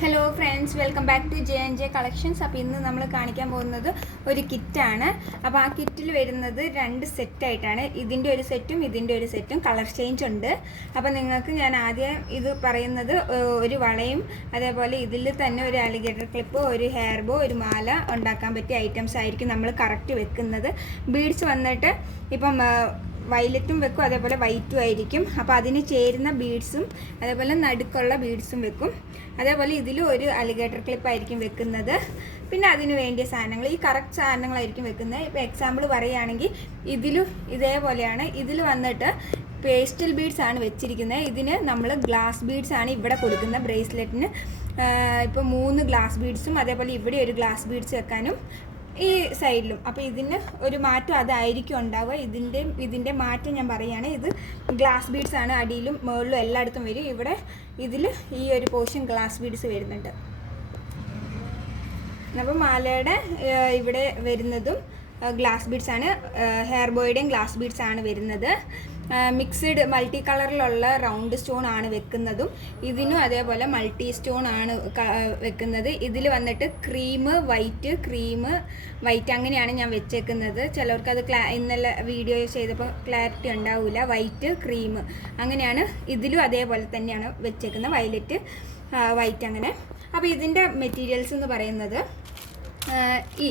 Hello friends welcome back to J N J collections അപ്പോൾ ഇന്ന് നമ്മൾ കാണിക്കാൻ പോകുന്നത് ഒരു കിറ്റാണ്. അപ്പോൾ ആ കിറ്റിൽ വരുന്നത് രണ്ട് സെറ്റായിട്ടാണ് ഇതിന്റെ ഒരു സെറ്റും ഇതിന്റെ ഒരു സെറ്റും കളർ ചേഞ്ച് ഉണ്ട്. അപ്പോൾ നിങ്ങൾക്ക് ഞാൻ ആദ്യം ഇത് പറയുന്നത് ഒരു വളയും അതേപോലെ ഇതിൽ തന്നെ ഒരു അലിഗേറ്റർ ക്ലിപ്പ് ഒരു ഹെയർ ബോ ഒരു മാല ഉണ്ടാക്കാൻ പറ്റിയ ഐറ്റംസ് ആയിരിക്കും നമ്മൾ കറക്റ്റ് വെക്കുന്നത്. ബീഡ്സ് വന്നിട്ട് ഇപ്പം വയലറ്റും വെക്കും അതേപോലെ വൈറ്റും ആയിരിക്കും. അപ്പോൾ അതിന് ചേരുന്ന ബീഡ്സും അതേപോലെ നടുക്കുള്ള ബീഡ്സും വെക്കും. അതേപോലെ ഇതിലും ഒരു അലിഗേറ്റർ ക്ലിപ്പായിരിക്കും വെക്കുന്നത്. പിന്നെ അതിന് വേണ്ടിയ സാധനങ്ങൾ ഈ കറക്റ്റ് സാധനങ്ങളായിരിക്കും വെക്കുന്നത്. ഇപ്പോൾ എക്സാമ്പിൾ പറയുകയാണെങ്കിൽ ഇതിലും ഇതേപോലെയാണ്. ഇതിൽ വന്നിട്ട് പേസ്റ്റൽ ബീഡ്സ് ആണ് വെച്ചിരിക്കുന്നത്. ഇതിന് നമ്മൾ ഗ്ലാസ് ബീഡ്സ് ആണ് ഇവിടെ കൊടുക്കുന്നത് ബ്രേസ്ലെറ്റിന് ഇപ്പോൾ മൂന്ന് ഗ്ലാസ് ബീഡ്സും അതേപോലെ ഇവിടെ ഒരു ഗ്ലാസ് ബീഡ്സ് വെക്കാനും ഈ സൈഡിലും. അപ്പോൾ ഇതിന് ഒരു മാറ്റം അതായിരിക്കും ഉണ്ടാവുക. ഇതിന്റെ ഇതിന്റെ മാറ്റം ഞാൻ പറയുകയാണ്. ഇത് ഗ്ലാസ് ബീഡ്സ് ആണ്. അടിയിലും മുകളിലും എല്ലായിടത്തും വരും. ഇവിടെ ഇതിൽ ഈ ഒരു പോർഷൻ ഗ്ലാസ് ബീഡ്സ് വരുന്നുണ്ട്. അപ്പോൾ മാലയുടെ ഇവിടെ വരുന്നതും ഗ്ലാസ് ബീഡ്സ് ആണ്. ഹെയർ ബോയുടെയും ഗ്ലാസ് ബീഡ്സ് ആണ് വരുന്നത്. മിക്സ്ഡ് മൾട്ടി കളറിലുള്ള റൗണ്ട് സ്റ്റോൺ ആണ് വെക്കുന്നതും. ഇതിനും അതേപോലെ മൾട്ടി സ്റ്റോൺ ആണ് വെക്കുന്നത്. ഇതിൽ വന്നിട്ട് ക്രീം വൈറ്റ് ക്രീം വൈറ്റ് അങ്ങനെയാണ് ഞാൻ വെച്ചേക്കുന്നത്. ചിലവർക്ക് അത് ക്ലാ ഇന്നലെ വീഡിയോ ചെയ്തപ്പോൾ ക്ലാരിറ്റി ഉണ്ടാവില്ല വൈറ്റ് ക്രീം അങ്ങനെയാണ് ഇതിലും അതേപോലെ തന്നെയാണ് വെച്ചേക്കുന്നത്. വയലറ്റ് വൈറ്റ് അങ്ങനെ. അപ്പോൾ ഇതിന്റെ മെറ്റീരിയൽസ് എന്ന് പറയുന്നത് ഈ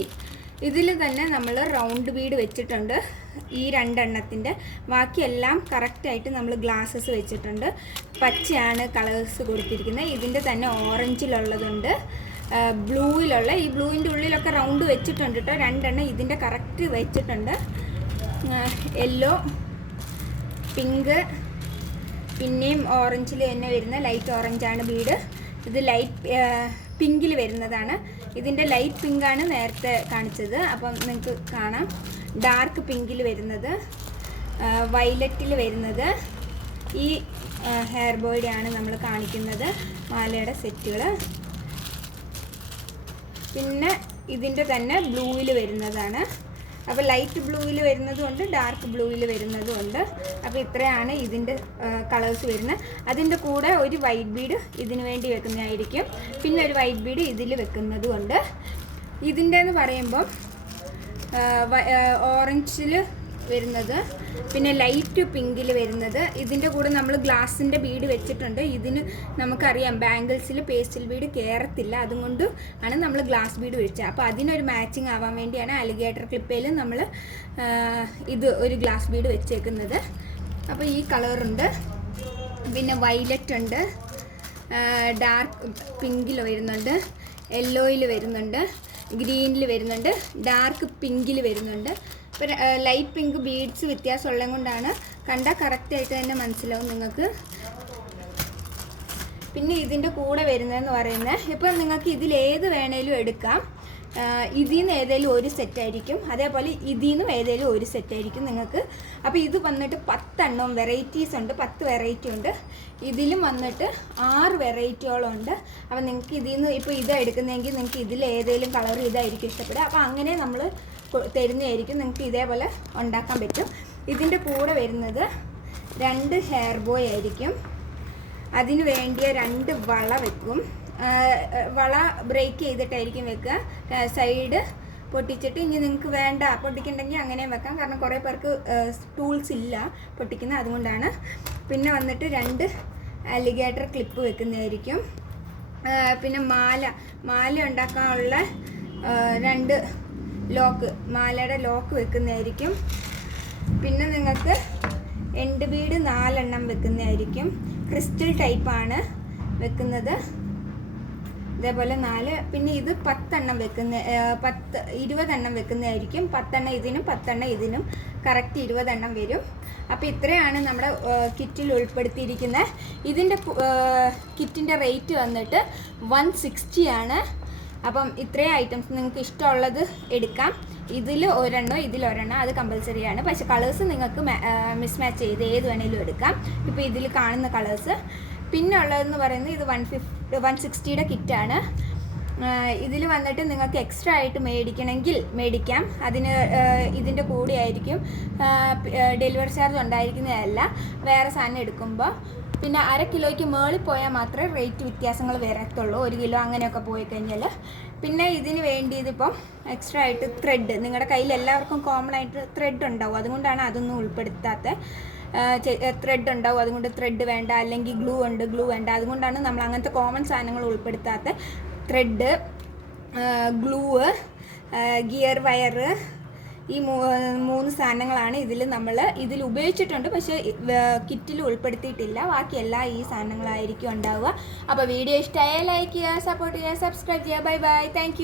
ഇതിൽ തന്നെ നമ്മൾ റൗണ്ട് ബീഡ് വെച്ചിട്ടുണ്ട്. ഈ രണ്ടെണ്ണത്തിന്റെ ബാക്കിയെല്ലാം കറക്റ്റായിട്ട് നമ്മൾ ഗ്ലാസ്സസ് വെച്ചിട്ടുണ്ട്. പച്ചയാണ് കളേഴ്സ് കൊടുത്തിരിക്കുന്നത്. ഇതിന്റെ തന്നെ ഓറഞ്ചിലുള്ളതുണ്ട് ബ്ലൂയിലുള്ള ഈ ബ്ലൂവിന്റെ ഉള്ളിലൊക്കെ റൗണ്ട് വെച്ചിട്ടുണ്ട് കേട്ടോ രണ്ടെണ്ണം ഇതിന്റെ കറക്റ്റ് വെച്ചിട്ടുണ്ട്. യെല്ലോ പിങ്ക് പിന്നെയും ഓറഞ്ചിൽ തന്നെ വരുന്ന ലൈറ്റ് ഓറഞ്ചാണ് ബീഡ് ഇത് ലൈറ്റ് പിങ്കിൽ വരുന്നതാണ്. ഇതിന്റെ ലൈറ്റ് പിങ്കാണ് നേരത്തെ കാണിച്ചത്. അപ്പം നിങ്ങൾക്ക് കാണാം. ഡാർക്ക് പിങ്കിൽ വരുന്നത്. വൈലറ്റിൽ വരുന്നത്. ഈ ഹെയർ ബോയുടെ ആണ് നമ്മൾ കാണിക്കുന്നത് മാലയുടെ സെറ്റുകൾ പിന്നെ ഇതിന്റെ തന്നെ ബ്ലൂവിൽ വരുന്നതാണ്. അപ്പോൾ ലൈറ്റ് ബ്ലൂവിൽ വരുന്നതുണ്ട് ഡാർക്ക് ബ്ലൂവിൽ വരുന്നതുണ്ട്. അപ്പോൾ ഇത്രയാണ് ഇതിന്റെ കളേഴ്സ് വരുന്നത്. അതിന്റെ കൂടെ ഒരു വൈറ്റ് ബീഡ് ഇതിനു വേണ്ടി വെക്കുന്നതായിരിക്കും. പിന്നെ ഒരു വൈറ്റ് ബീഡ് ഇതിൽ വെക്കുന്നതുകൊണ്ട് ഇതിന്റെ എന്ന് പറയുമ്പം ഓറഞ്ചിൽ വരുന്നത്. പിന്നെ ലൈറ്റ് പിങ്കിൽ വരുന്നത്. ഇതിന്റെ കൂടെ നമ്മൾ ഗ്ലാസിന്റെ ബീഡ് വെച്ചിട്ടുണ്ട്. ഇതിന് നമുക്കറിയാം ബാംഗിൾസിൽ പേസ്റ്റൽ ബീഡ് കയറത്തില്ല അതുകൊണ്ട് ആണ് നമ്മൾ ഗ്ലാസ് ബീഡ് വെച്ചത്. അപ്പോൾ അതിനൊരു മാച്ചിങ് ആവാൻ വേണ്ടിയാണ് അലിഗേറ്റർ ക്ലിപ്പയിൽ നമ്മൾ ഇത് ഒരു ഗ്ലാസ് ബീഡ് വെച്ചേക്കുന്നത്. അപ്പോൾ ഈ കളറുണ്ട് പിന്നെ വൈലറ്റ് ഉണ്ട്. ഡാർക്ക് പിങ്കിൽ വരുന്നുണ്ട്. യെല്ലോയിൽ വരുന്നുണ്ട്. ഗ്രീനിൽ വരുന്നുണ്ട്. ഡാർക്ക് പിങ്കിൽ വരുന്നുണ്ട്. ഇപ്പം ലൈറ്റ് പിങ്ക് ബീഡ്സ് വ്യത്യാസമുള്ളത് കൊണ്ടാണ്. കണ്ടാൽ കറക്റ്റായിട്ട് തന്നെ മനസ്സിലാവും നിങ്ങൾക്ക്. പിന്നെ ഇതിന്റെ കൂടെ വരുന്നതെന്ന് പറയുന്നത് ഇപ്പം നിങ്ങൾക്ക് ഇതിൽ ഏത് വേണേലും എടുക്കാം. ഇതിൽ നിന്ന് ഏതെങ്കിലും ഒരു സെറ്റായിരിക്കും അതേപോലെ ഇതിൽ നിന്നും ഏതെങ്കിലും ഒരു സെറ്റായിരിക്കും നിങ്ങൾക്ക്. അപ്പോൾ ഇത് വന്നിട്ട് പത്തെണ്ണം വെറൈറ്റീസ് ഉണ്ട് പത്ത് വെറൈറ്റി ഉണ്ട്. ഇതിലും വന്നിട്ട് ആറ് വെറൈറ്റിയോളം ഉണ്ട്. അപ്പോൾ നിങ്ങൾക്ക് ഇതിൽ നിന്ന് ഇപ്പോൾ ഇതാണ് എടുക്കുന്നതെങ്കിൽ നിങ്ങൾക്ക് ഇതിൽ ഏതെങ്കിലും കളർ ഇതായിരിക്കും ഇഷ്ടപ്പെടുക. അപ്പോൾ അങ്ങനെ നമ്മൾ തരുന്നതായിരിക്കും നിങ്ങൾക്ക് ഇതേപോലെ ഉണ്ടാക്കാൻ പറ്റും. ഇതിന്റെ കൂടെ വരുന്നത് രണ്ട് ഹെയർ ബോയ് ആയിരിക്കും. അതിന് വേണ്ടിയ രണ്ട് വള വെക്കും. വള ബ്രേക്ക് ചെയ്തിട്ടായിരിക്കും വെക്കുക. സൈഡ് പൊട്ടിച്ചിട്ട് ഇനി നിങ്ങൾക്ക് വേണ്ട പൊട്ടിക്കണ്ടെങ്കിൽ അങ്ങനെയും വെക്കാം. കാരണം കുറേ പേർക്ക് ടൂൾസ് ഇല്ല പൊട്ടിക്കുന്ന അതുകൊണ്ടാണ്. പിന്നെ വന്നിട്ട് രണ്ട് അലിഗേറ്റർ ക്ലിപ്പ് വെക്കുന്നതായിരിക്കും. പിന്നെ മാല മാല ഉണ്ടാക്കാനുള്ള രണ്ട് ലോക്ക് മാലയുടെ ലോക്ക് വെക്കുന്നതായിരിക്കും. പിന്നെ നിങ്ങൾക്ക് എൻഡ് ബീഡ് നാലെണ്ണം വെക്കുന്നതായിരിക്കും. ക്രിസ്റ്റൽ ടൈപ്പാണ് വെക്കുന്നത്. ഇതേപോലെ നാല് പിന്നെ ഇത് പത്തെണ്ണം വെക്കുന്ന പത്ത് ഇരുപതെണ്ണം വെക്കുന്നതായിരിക്കും. പത്തെണ്ണം ഇതിനും പത്തെണ്ണം ഇതിനും കറക്റ്റ് ഇരുപതെണ്ണം വരും. അപ്പോൾ ഇത്രയാണ് നമ്മുടെ കിറ്റിൽ ഉൾപ്പെടുത്തിയിരിക്കുന്നത്. ഇതിന്റെ കിറ്റിന്റെ റേറ്റ് വന്നിട്ട് വൺ സിക്സ്റ്റി ആണ്. അപ്പം ഇത്രയും ഐറ്റംസ് നിങ്ങൾക്ക് ഇഷ്ടമുള്ളത് എടുക്കാം. ഇതിൽ ഒരെണ്ണോ ഇതിൽ ഒരെണ്ണോ. അത് കമ്പൽസറി ആണ്. പക്ഷേ കളേഴ്സ് നിങ്ങൾക്ക് മിസ് മാച്ച് ചെയ്ത് ഏത് വേണേലും എടുക്കാം. ഇപ്പോൾ ഇതിൽ കാണുന്ന കളേഴ്സ് പിന്നെ ഉള്ളതെന്ന് പറയുന്നത് ഇത് വൺ ഫിഫ്റ്റി വൺ സിക്സ്റ്റിയുടെ കിറ്റാണ് ഇതിൽ വന്നിട്ട് നിങ്ങൾക്ക് എക്സ്ട്രാ ആയിട്ട് മേടിക്കണമെങ്കിൽ മേടിക്കാം. അതിന് ഇതിന്റെ കൂടെ ആയിരിക്കും. ഡെലിവറി ചാർജ് ഉണ്ടായിരിക്കുന്നതല്ല. വേറെ സാധനം എടുക്കുമ്പോൾ പിന്നെ അര കിലോയ്ക്ക് മേളിൽ പോയാൽ മാത്രമേ റേറ്റ് വ്യത്യാസങ്ങൾ വരത്തുള്ളൂ. ഒരു കിലോ അങ്ങനെയൊക്കെ പോയി കഴിഞ്ഞാൽ. പിന്നെ ഇതിന് വേണ്ടി ഇതിപ്പം എക്സ്ട്രാ ആയിട്ട് ത്രെഡ് നിങ്ങളുടെ കയ്യിൽ എല്ലാവർക്കും കോമൺ ആയിട്ട് ത്രെഡ് ഉണ്ടാവും. അതുകൊണ്ടാണ് അതൊന്നും ഉൾപ്പെടുത്താത്ത. ത്രെഡ് ഉണ്ടാവും. അതുകൊണ്ട് ത്രെഡ് വേണ്ട. അല്ലെങ്കിൽ ഗ്ലൂ ഉണ്ട് ഗ്ലൂ വേണ്ട. അതുകൊണ്ടാണ് നമ്മൾ അങ്ങനത്തെ കോമൺ സാധനങ്ങൾ ഉൾപ്പെടുത്താത്ത. ത്രെഡ് ഗ്ലൂ ഗിയർ വയറ് ഈ മൂന്ന് സാധനങ്ങളാണ് ഇതിൽ നമ്മൾ ഇതിൽ ഉപയോഗിച്ചിട്ടുണ്ട്. പക്ഷേ കിറ്റിൽ ഉൾപ്പെടുത്തിയിട്ടില്ല. ബാക്കി എല്ലാ ഈ സാധനങ്ങളായിരിക്കും ഉണ്ടാവുക. അപ്പോൾ വീഡിയോ ഇഷ്ടമായ ലൈക്ക് ചെയ്യുക സപ്പോർട്ട് ചെയ്യുക സബ്സ്ക്രൈബ് ചെയ്യുക. Bye bye thank